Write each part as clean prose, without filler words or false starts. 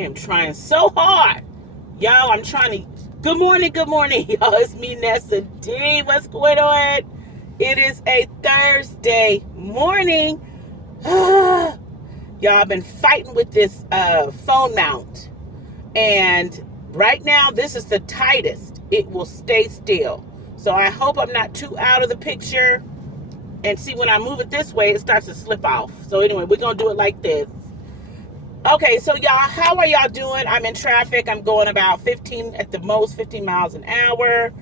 I am trying so hard. Y'all, I'm trying to... Good morning, y'all. It's me, Nessa D. What's going on? It is a Thursday morning. Y'all, I've been fighting with this phone mount. And right now, this is the tightest. It will stay still. So I hope I'm not too out of the picture. And see, when I move it this way, it starts to slip off. So anyway, we're going to do it like this. Okay, so y'all, how are y'all doing? I'm in traffic. I'm going about 15 miles an hour.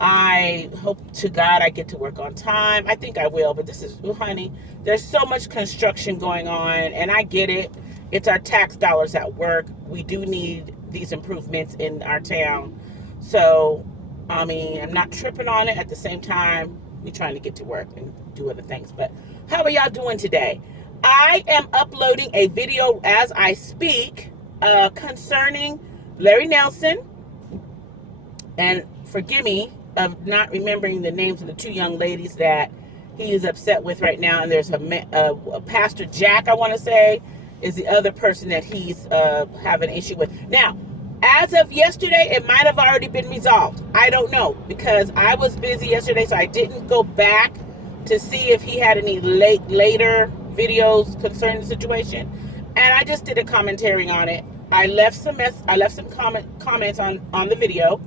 I hope to God I get to work on time. I think I will, but this is, honey, there's so much construction going on, and I get it. It's our tax dollars at work. We do need these improvements in our town. So, I mean, I'm not tripping on it. At the same time, we're trying to get to work and do other things. But how are y'all doing today? I am uploading a video as I speak concerning Larry Nelson. And forgive me of not remembering the names of the two young ladies that he is upset with right now. And there's a Pastor Jack, I want to say, is the other person that he's having an issue with. Now, as of yesterday, it might have already been resolved. I don't know, because I was busy yesterday, so I didn't go back to see if he had any later videos concerning the situation, and I just did a commentary on it. I left some comments on the video,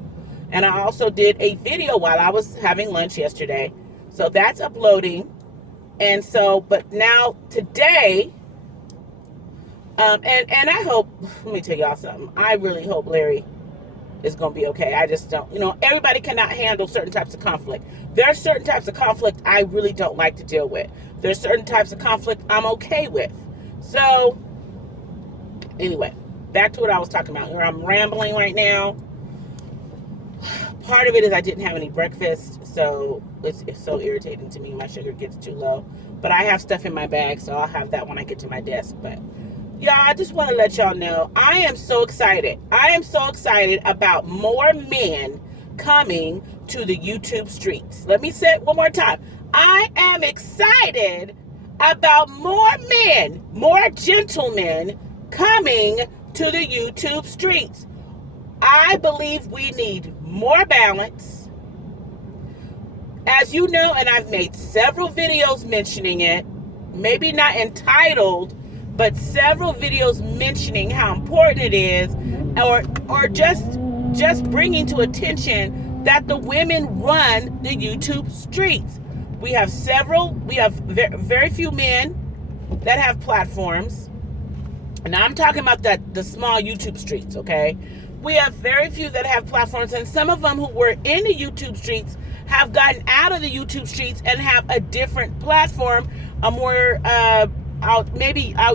and I also did a video while I was having lunch yesterday. So that's uploading, and so but now today, and I hope. Let me tell y'all something. I really hope Larry is going to be okay. I just don't. Everybody cannot handle certain types of conflict. There are certain types of conflict I really don't like to deal with. There's certain types of conflict I'm okay with. So, anyway, back to what I was talking about. I'm rambling right now. Part of it is I didn't have any breakfast, so it's so irritating to me. My sugar gets too low. But I have stuff in my bag, so I'll have that when I get to my desk. But, y'all, I just want to let y'all know, I am so excited. I am so excited about more men coming to the YouTube streets. Let me say it one more time. I am excited about more men, more gentlemen coming to the YouTube streets. I believe we need more balance. As you know, and I've made several videos mentioning it, maybe not entitled, but several videos mentioning how important it is, or just bringing to attention that the women run the YouTube streets. We have very few men that have platforms. And I'm talking about the small YouTube streets, okay? We have very few that have platforms, and some of them who were in the YouTube streets have gotten out of the YouTube streets and have a different platform, a more,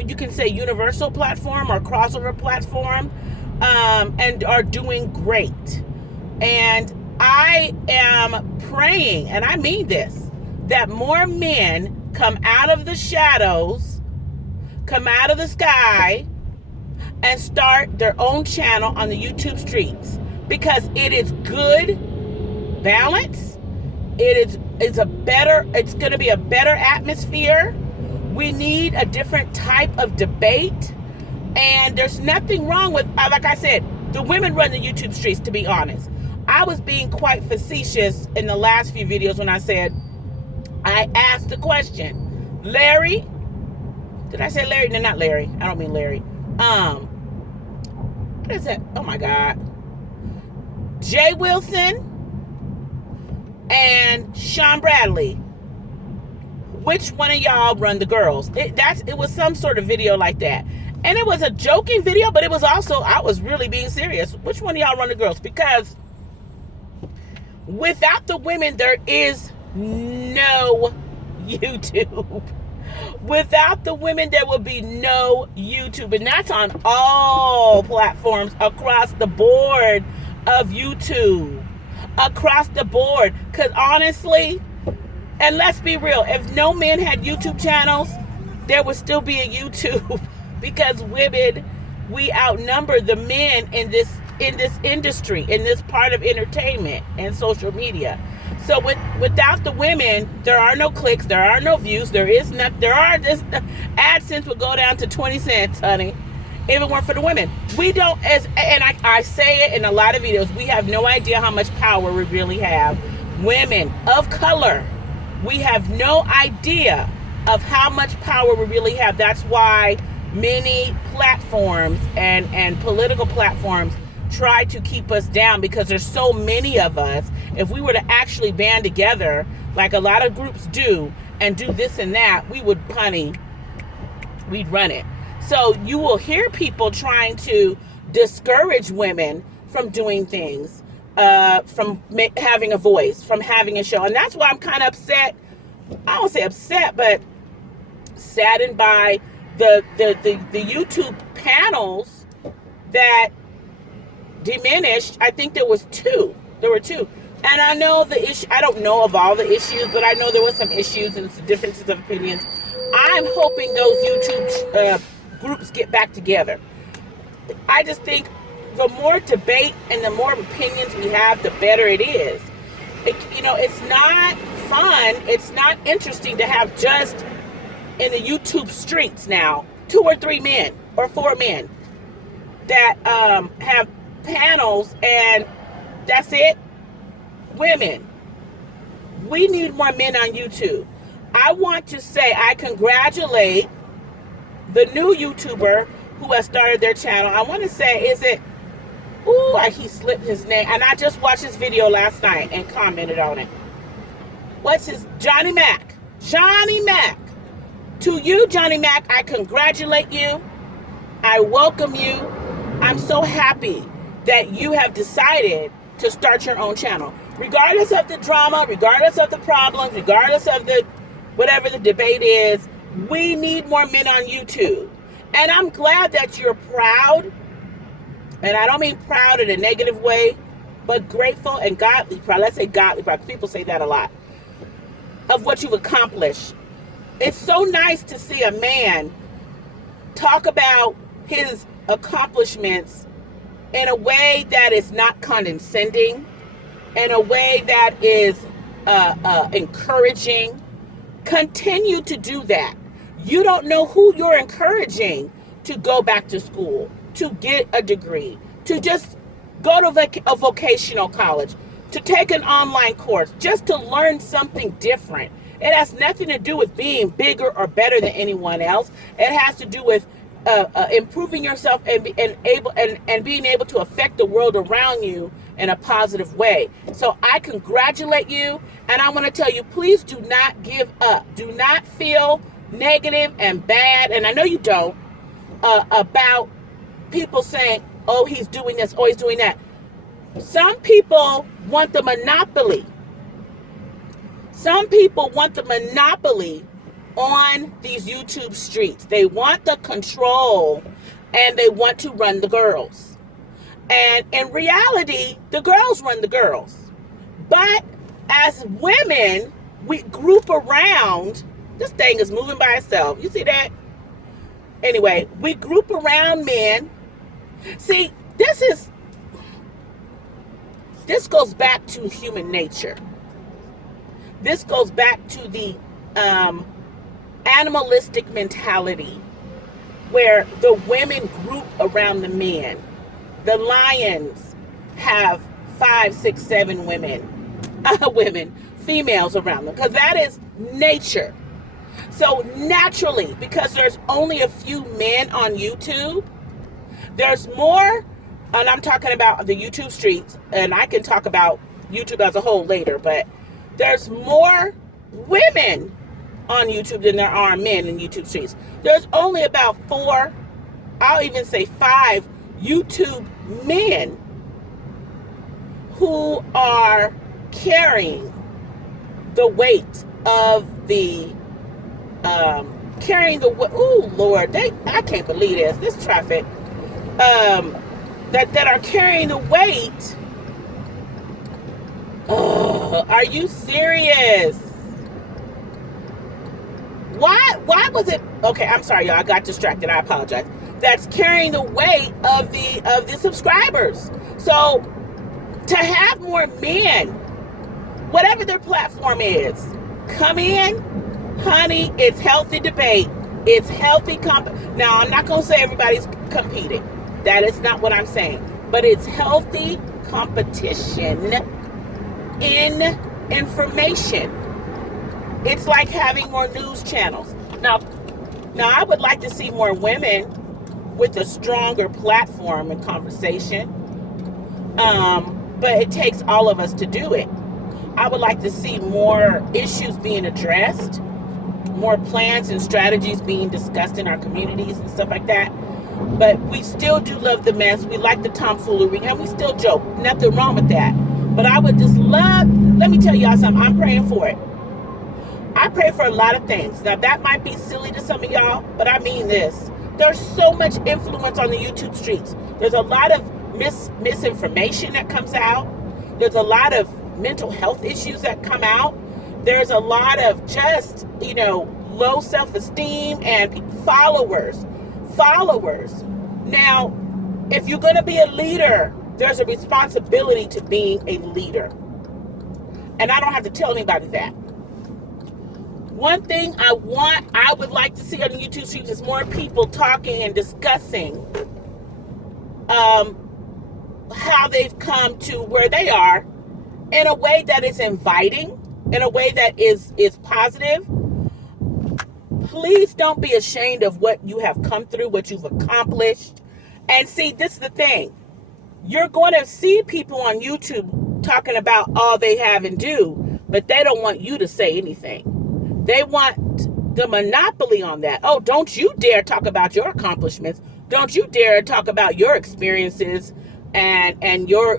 you can say universal platform or crossover platform, and are doing great. And I am praying, and I mean this, that more men come out of the shadows, come out of the sky, and start their own channel on the YouTube streets, because it is good balance. It's going to be a better atmosphere. We need a different type of debate, and there's nothing wrong with, like I said, the women run the YouTube streets, to be honest. I was being quite facetious in the last few videos when I said, I asked the question, Larry, did I say Larry? No, not Larry. I don't mean Larry. What is that? Oh my God. Jay Wilson and Sean Bradley. Which one of y'all run the girls? It was some sort of video like that. And it was a joking video, but it was also, I was really being serious. Which one of y'all run the girls? Because without the women, there is no YouTube. Without the women, there will be no YouTube. And that's on all platforms across the board of YouTube. Across the board. Because honestly, and let's be real, if no men had YouTube channels, there would still be a YouTube. Because women, we outnumber the men in this industry, in this part of entertainment and social media. So without the women, there are no clicks, there are no views, this AdSense will go down to 20 cents, honey. if it weren't for the women. We don't, and I say it in a lot of videos, we have no idea how much power we really have. Women of color, we have no idea of how much power we really have. That's why many platforms and political platforms try to keep us down, because there's so many of us. If we were to actually band together, like a lot of groups do, and do this and that, we would, honey, we'd run it. So you will hear people trying to discourage women from doing things, from having a voice, from having a show. And that's why I'm kind of upset. I don't say upset, but saddened by the YouTube panels that diminished. I think there were two. And I know the issue. I don't know of all the issues, but I know there were some issues and some differences of opinions. I'm hoping those YouTube groups get back together. I just think the more debate and the more opinions we have, the better it is. It's not fun. It's not interesting to have just in the YouTube streets now 2 or 3 men or 4 men that have panels, and that's it. Women, we need more men on YouTube. I want to say I congratulate the new YouTuber who has started their channel. I want to say, he slipped his name, and I just watched his video last night and commented on it. Johnny Mac. To you, Johnny Mac, I congratulate you. I welcome you. I'm so happy that you have decided to start your own channel. Regardless of the drama, regardless of the problems, regardless of whatever the debate is, we need more men on YouTube. And I'm glad that you're proud. And I don't mean proud in a negative way, but grateful and godly proud. Let's say godly proud, because people say that a lot, of what you've accomplished. It's so nice to see a man talk about his accomplishments in a way that is not condescending, in a way that is encouraging. Continue to do that. You don't know who you're encouraging to go back to school, to get a degree, to just go to a vocational college, to take an online course, just to learn something different. It has nothing to do with being bigger or better than anyone else. It has to do with improving yourself and being able to affect the world around you in a positive way. So I congratulate you, and I want to tell you, please do not give up. Do not feel negative and bad, and I know you don't, about people saying, oh, he's doing this, oh, he's doing that. Some people want the monopoly. Some people want the monopoly on these YouTube streets. They want the control, and they want to run the girls. And in reality, the girls run the girls. But as women, we group around. This thing is moving by itself. You see that? Anyway, we group around men. See, this goes back to human nature. This goes back to the animalistic mentality where the women group around the men. The lions have 5, 6, 7 females around them, because that is nature. So naturally, because there's only a few men on YouTube, there's more, and I'm talking about the YouTube streets, and I can talk about YouTube as a whole later, but there's more women on YouTube than there are men in YouTube streets. There's only about 4, I'll even say 5 YouTube men who are carrying the weight of the oh Lord, I can't believe this traffic, that are carrying the weight. Oh, are you serious? Why was it? Okay, I'm sorry, y'all. I got distracted. I apologize. That's carrying the weight of the subscribers. So to have more men, whatever their platform is, come in, honey. It's healthy debate. It's healthy now, I'm not going to say everybody's competing. That is not what I'm saying. But it's healthy competition in information. It's like having more news channels. Now I would like to see more women with a stronger platform and conversation. But it takes all of us to do it. I would like to see more issues being addressed, more plans and strategies being discussed in our communities and stuff like that. But we still do love the mess. We like the tomfoolery, and we still joke. Nothing wrong with that. But I would just let me tell y'all something. I'm praying for it. I pray for a lot of things. Now, that might be silly to some of y'all, but I mean this. There's so much influence on the YouTube streets. There's a lot of misinformation that comes out. There's a lot of mental health issues that come out. There's a lot of just, low self-esteem and followers. Now, if you're going to be a leader, there's a responsibility to being a leader. And I don't have to tell anybody that. One thing I would like to see on the YouTube streams is more people talking and discussing how they've come to where they are in a way that is inviting, in a way that is positive. Please don't be ashamed of what you have come through, what you've accomplished. And see, this is the thing. You're going to see people on YouTube talking about all they have and do, but they don't want you to say anything. They want the monopoly on that. Oh, don't you dare talk about your accomplishments. Don't you dare talk about your experiences and your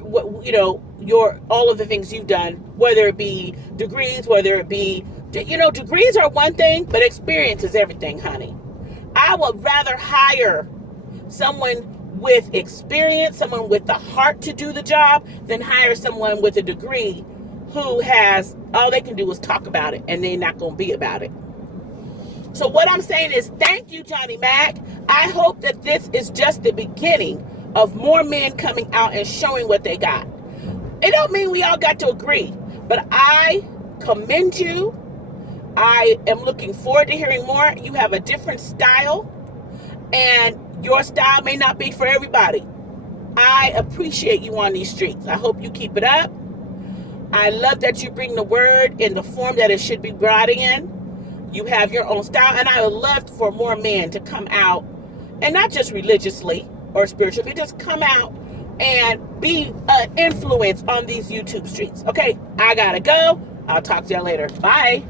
all of the things you've done, whether it be degrees, whether it be, degrees are one thing, but experience is everything, honey. I would rather hire someone with experience, someone with the heart to do the job, than hire someone with a degree who has, all they can do is talk about it, and they're not going to be about it. So what I'm saying is, thank you, Johnny Mac. I hope that this is just the beginning of more men coming out and showing what they got. It don't mean we all got to agree, but I commend you. I am looking forward to hearing more. You have a different style, and your style may not be for everybody. I appreciate you on these streets. I hope you keep it up. I love that you bring the word in the form that it should be brought in. You have your own style, and I would love for more men to come out, and not just religiously or spiritually, just come out and be an influence on these YouTube streets. Okay, I gotta go. I'll talk to y'all later. Bye.